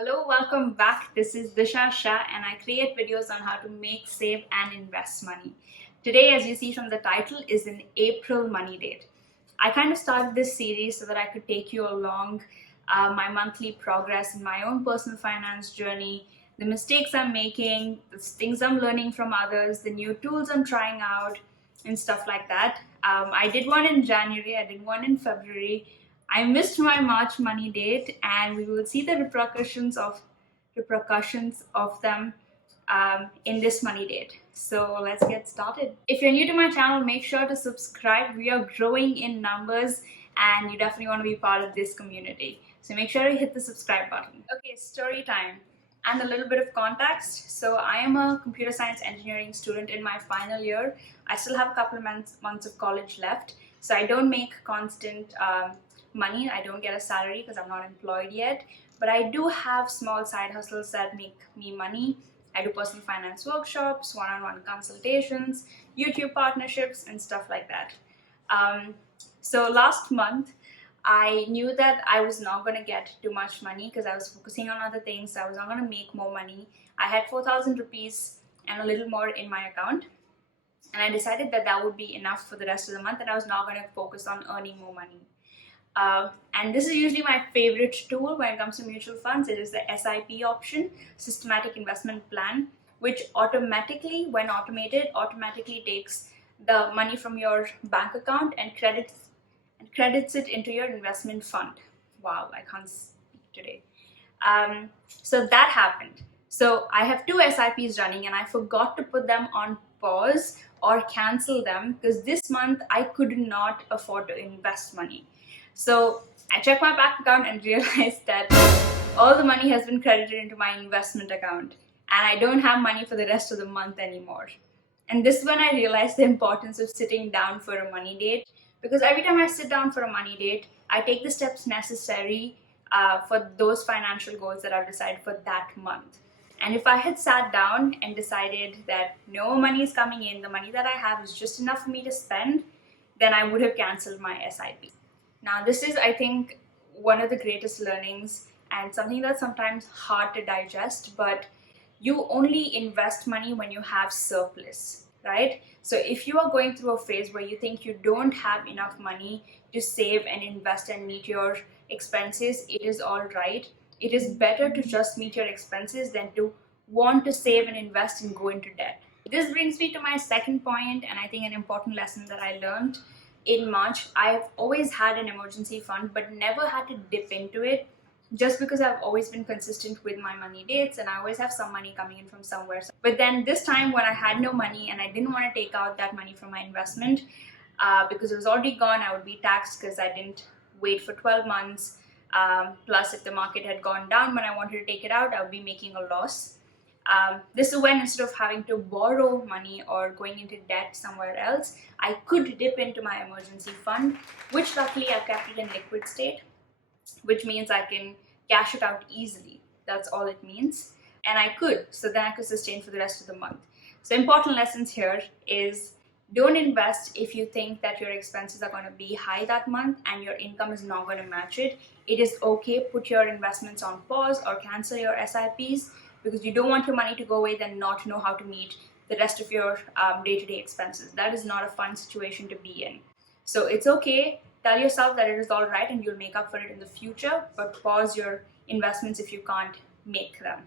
Hello, welcome back. This is Disha Shah and I create videos on how to make, save and invest money. Today, as you see from the title, is an April money date. I kind of started this series so that I could take you along my monthly progress in my own personal finance journey, the mistakes I'm making, the things I'm learning from others, the new tools I'm trying out, and stuff like that. I did one in January, I did one in February. I missed my March money date, and we will see the repercussions of them in this money date. So let's get started. If you're new to my channel, make sure to subscribe. We are growing in numbers, and you definitely want to be part of this community. So make sure to hit the subscribe button. Okay, story time and a little bit of context. So I am a computer science engineering student in my final year. I still have a couple of months of college left, so I don't make constant money. I don't get a salary because I'm not employed yet, but I do have small side hustles that make me money. I do personal finance workshops, one-on-one consultations, YouTube partnerships, and stuff like that. So last month, I knew that I was not going to get too much money because I was focusing on other things. So I was not going to make more money. I had 4,000 rupees and a little more in my account. And I decided that that would be enough for the rest of the month and I was not going to focus on earning more money. And this is usually my favorite tool when it comes to mutual funds. It is the SIP option, Systematic Investment Plan, which automatically, when automatically takes the money from your bank account and credits it into your investment fund. Wow, I can't speak today. So that happened. So I have two SIPs running and I forgot to put them on pause or cancel them because this month I could not afford to invest money. So I checked my bank account and realized that all the money has been credited into my investment account and I don't have money for the rest of the month anymore. And this is when I realized the importance of sitting down for a money date, because every time I sit down for a money date, I take the steps necessary for those financial goals that I've decided for that month. And if I had sat down and decided that no money is coming in, the money that I have is just enough for me to spend, then I would have canceled my SIP. Now, this is, I think, one of the greatest learnings and something that's sometimes hard to digest, but you only invest money when you have surplus, right? So if you are going through a phase where you think you don't have enough money to save and invest and meet your expenses, it is all right. It is better to just meet your expenses than to want to save and invest and go into debt. This brings me to my second point, and I think an important lesson that I learned in March. I have always had an emergency fund, but never had to dip into it just because I've always been consistent with my money dates and I always have some money coming in from somewhere. But then this time when I had no money and I didn't want to take out that money from my investment because it was already gone, I would be taxed because I didn't wait for 12 months. Plus, if the market had gone down when I wanted to take it out, I would be making a loss. This is when, instead of having to borrow money or going into debt somewhere else, I could dip into my emergency fund, which luckily I've kept it in liquid state, which means I can cash it out easily. That's all it means. And I could, so then I could sustain for the rest of the month. So important lessons here is don't invest if you think that your expenses are going to be high that month and your income is not going to match it. It is okay, put your investments on pause or cancel your SIPs because you don't want your money to go away then not know how to meet the rest of your day-to-day expenses. That is not a fun situation to be in. So it's okay. Tell yourself that it is all right and you'll make up for it in the future, but pause your investments if you can't make them.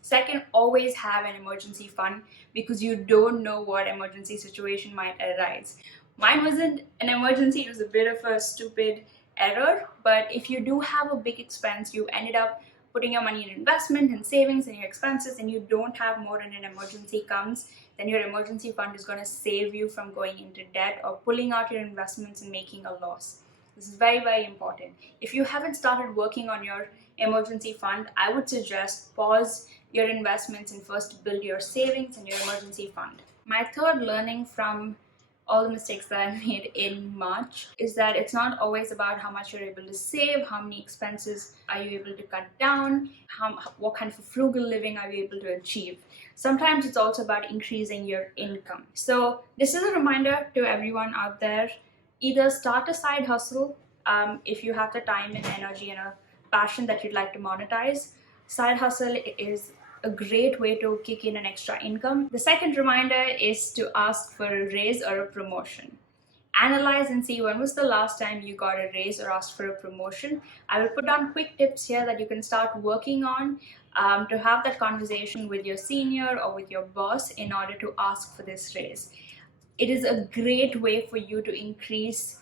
Second, always have an emergency fund because you don't know what emergency situation might arise. Mine wasn't an emergency, it was a bit of a stupid error, but if you do have a big expense, you ended up putting your money in investment and savings and your expenses and you don't have more and an emergency comes, then your emergency fund is going to save you from going into debt or pulling out your investments and making a loss. This is very, very important. If you haven't started working on your emergency fund, I would suggest pause your investments and first build your savings and your emergency fund. My third learning from all the mistakes that I made in March is that it's not always about how much you're able to save, how many expenses are you able to cut down, what kind of a frugal living are you able to achieve. Sometimes it's also about increasing your income. So this is a reminder to everyone out there, either start a side hustle if you have the time and energy and a passion that you'd like to monetize, Side hustle is a great way to kick in an extra income. The second reminder is to ask for a raise or a promotion. Analyze and see when was the last time you got a raise or asked for a promotion. I will put down quick tips here that you can start working on to have that conversation with your senior or with your boss in order to ask for this raise. It is a great way for you to increase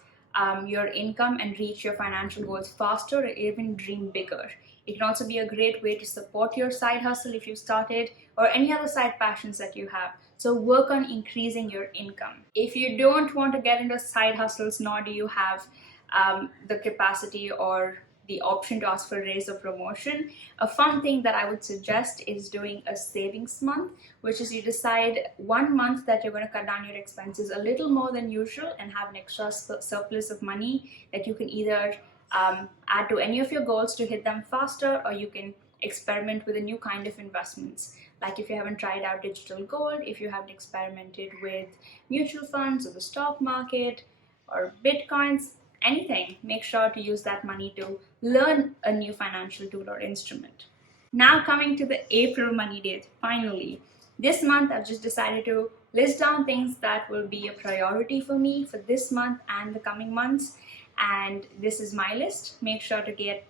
your income and reach your financial goals faster or even dream bigger. It can also be a great way to support your side hustle if you started or any other side passions that you have. So work on increasing your income. If you don't want to get into side hustles, nor do you have the capacity or the option to ask for a raise or promotion, a fun thing that I would suggest is doing a savings month, which is you decide 1 month that you're going to cut down your expenses a little more than usual and have an extra surplus of money that you can either add to any of your goals to hit them faster, or you can experiment with a new kind of investments. Like if you haven't tried out digital gold, if you haven't experimented with mutual funds or the stock market or bitcoins, anything, make sure to use that money to learn a new financial tool or instrument. Now coming to the April money date, finally. This month I've just decided to list down things that will be a priority for me for this month and the coming months. And this is my list. Make sure to get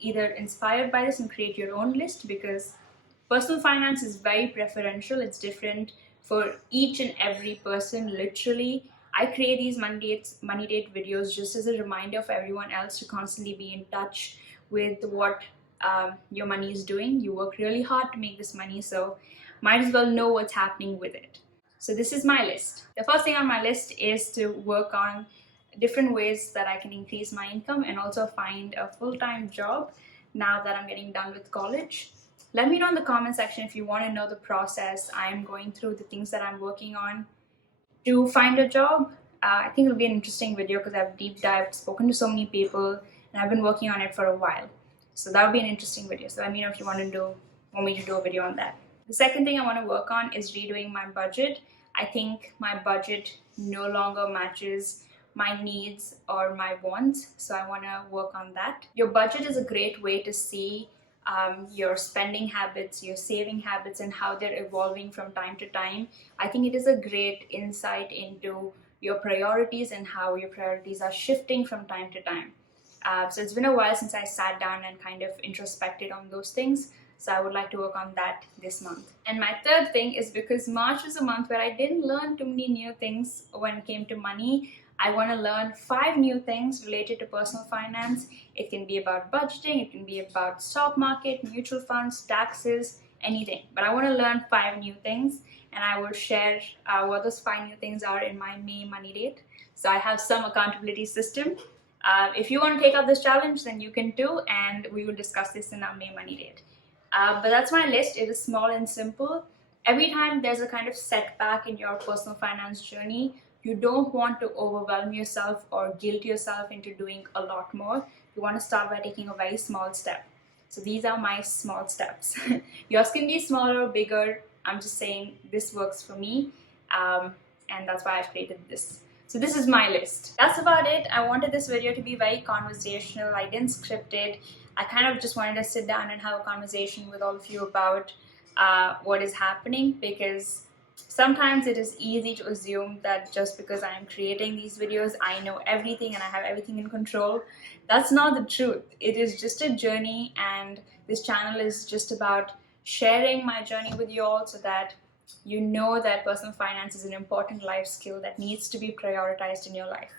either inspired by this and create your own list, because personal finance is very preferential. It's different for each and every person, literally. I create these money date videos just as a reminder for everyone else to constantly be in touch with what your money is doing. You work really hard to make this money, so might as well know what's happening with it. So this is my list. The first thing on my list is to work on different ways that I can increase my income and also find a full-time job now that I'm getting done with college. Let me know in the comment section if you want to know the process I'm going through, the things that I'm working on to find a job. I think it'll be an interesting video because I've deep dived, spoken to so many people, and I've been working on it for a while. So that'll be an interesting video. So let me know if you want me to do a video on that. The second thing I want to work on is redoing my budget. I think my budget no longer matches my needs or my wants, so I want to work on that. Your budget is a great way to see your spending habits, your saving habits, and how they're evolving from time to time. I think it is a great insight into your priorities and how your priorities are shifting from time to time. So it's been a while since I sat down and kind of introspected on those things. So I would like to work on that this month. And my third thing is, because March was a month where I didn't learn too many new things when it came to money, I want to learn 5 new things related to personal finance. It can be about budgeting, it can be about stock market, mutual funds, taxes, anything. But I want to learn 5 new things, and I will share what those 5 new things are in my May money date. So I have some accountability system. If you want to take up this challenge, then you can too, and we will discuss this in our May money date. But that's my list. It is small and simple. Every time there's a kind of setback in your personal finance journey, you don't want to overwhelm yourself or guilt yourself into doing a lot more. You want to start by taking a very small step. So these are my small steps. Yours can be smaller or bigger. I'm just saying this works for me, and that's why I've created this. So this is my list. That's about it. I wanted this video to be very conversational. I didn't script it. I kind of just wanted to sit down and have a conversation with all of you about what is happening, because sometimes it is easy to assume that just because I am creating these videos, I know everything and I have everything in control. That's not the truth. It is just a journey, and this channel is just about sharing my journey with you all so that you know that personal finance is an important life skill that needs to be prioritized in your life.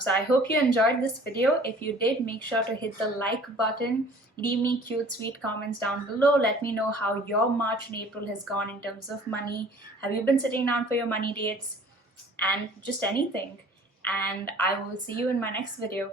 So I hope you enjoyed this video. If you did, make sure to hit the like button. Leave me cute, sweet comments down below. Let me know how your March and April has gone in terms of money. Have you been sitting down for your money dates? And just anything. And I will see you in my next video.